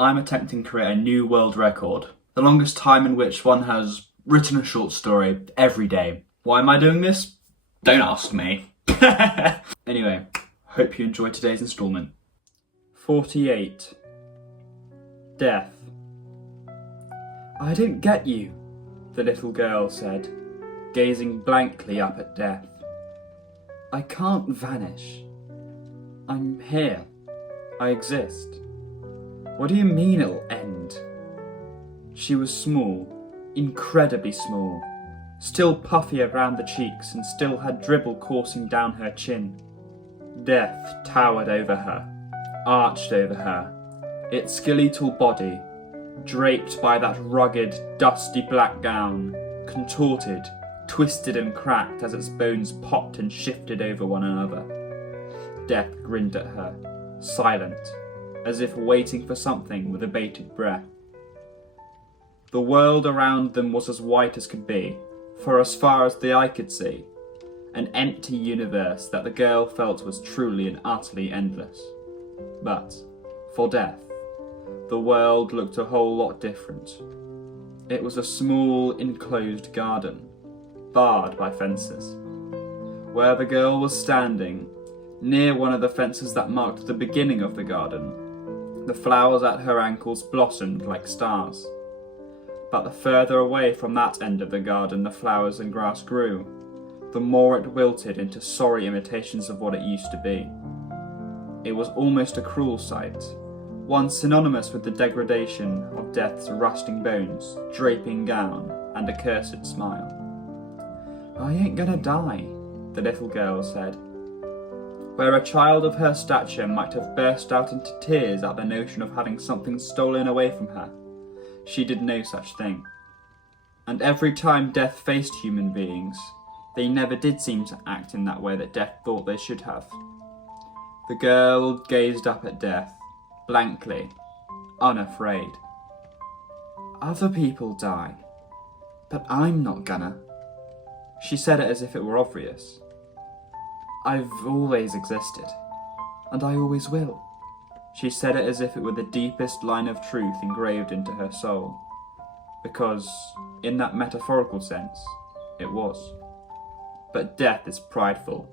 I'm attempting to create a new world record. The longest time in which one has written a short story every day. Why am I doing this? Don't ask me. Anyway, hope you enjoyed today's instalment. 48. Death. I don't get you, the little girl said, gazing blankly up at Death. I can't vanish. I'm here. I exist. What do you mean it'll end? She was small, incredibly small, still puffy around the cheeks and still had dribble coursing down her chin. Death towered over her, arched over her, its skeletal body, draped by that rugged, dusty black gown, contorted, twisted and cracked as its bones popped and shifted over one another. Death grinned at her, silent, as if waiting for something with a bated breath. The world around them was as white as could be, for as far as the eye could see, an empty universe that the girl felt was truly and utterly endless. But, for Death, the world looked a whole lot different. It was a small, enclosed garden, barred by fences. Where the girl was standing, near one of the fences that marked the beginning of the garden, the flowers at her ankles blossomed like stars. But the further away from that end of the garden the flowers and grass grew, the more it wilted into sorry imitations of what it used to be. It was almost a cruel sight, one synonymous with the degradation of Death's rusting bones, draping gown, and accursed smile. I ain't gonna die, the little girl said. Where a child of her stature might have burst out into tears at the notion of having something stolen away from her, she did no such thing. And every time Death faced human beings, they never did seem to act in that way that Death thought they should have. The girl gazed up at Death, blankly, unafraid. Other people die, but I'm not gonna. She said it as if it were obvious. I've always existed, and I always will. She said it as if it were the deepest line of truth engraved into her soul, because, in that metaphorical sense, it was. But Death is prideful.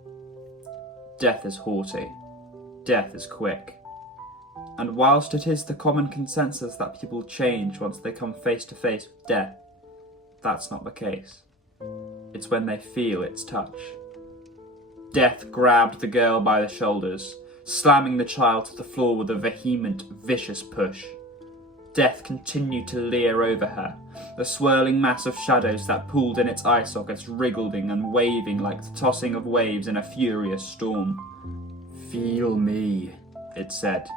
Death is haughty. Death is quick. And whilst it is the common consensus that people change once they come face to face with death, that's not the case. It's when they feel its touch. Death grabbed the girl by the shoulders, slamming the child to the floor with a vehement, vicious push. Death continued to leer over her, the swirling mass of shadows that pooled in its eye sockets wriggling and waving like the tossing of waves in a furious storm. Feel me, it said.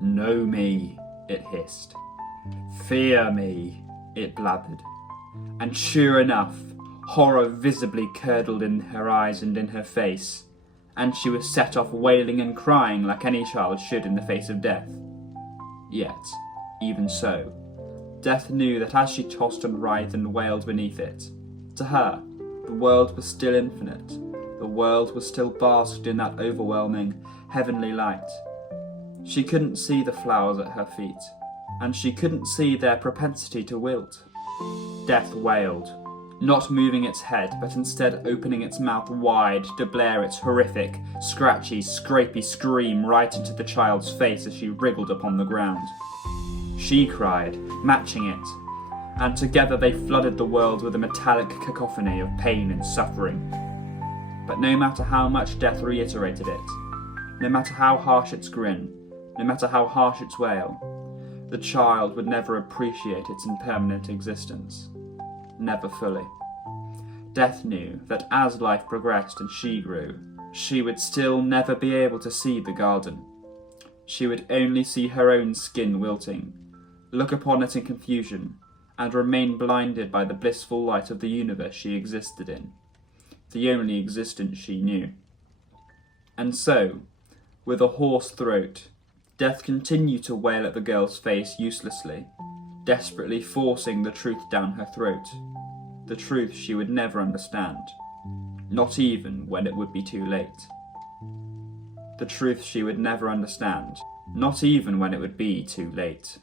Know me, it hissed. Fear me, it blathered. And sure enough, horror visibly curdled in her eyes and in her face, and she was set off wailing and crying like any child should in the face of death. Yet, even so, Death knew that as she tossed and writhed and wailed beneath it, to her, the world was still infinite, the world was still basked in that overwhelming, heavenly light. She couldn't see the flowers at her feet, and she couldn't see their propensity to wilt. Death wailed, not moving its head, but instead opening its mouth wide to blare its horrific, scratchy, scrapey scream right into the child's face as she wriggled upon the ground. She cried, matching it, and together they flooded the world with a metallic cacophony of pain and suffering. But no matter how much Death reiterated it, no matter how harsh its grin, no matter how harsh its wail, the child would never appreciate its impermanent existence. Never fully. Death knew that as life progressed and she grew, she would still never be able to see the garden. She would only see her own skin wilting, look upon it in confusion, and remain blinded by the blissful light of the universe she existed in, the only existence she knew. And so, with a hoarse throat, Death continued to wail at the girl's face uselessly, desperately forcing the truth down her throat, the truth she would never understand, not even when it would be too late. The truth she would never understand, not even when it would be too late.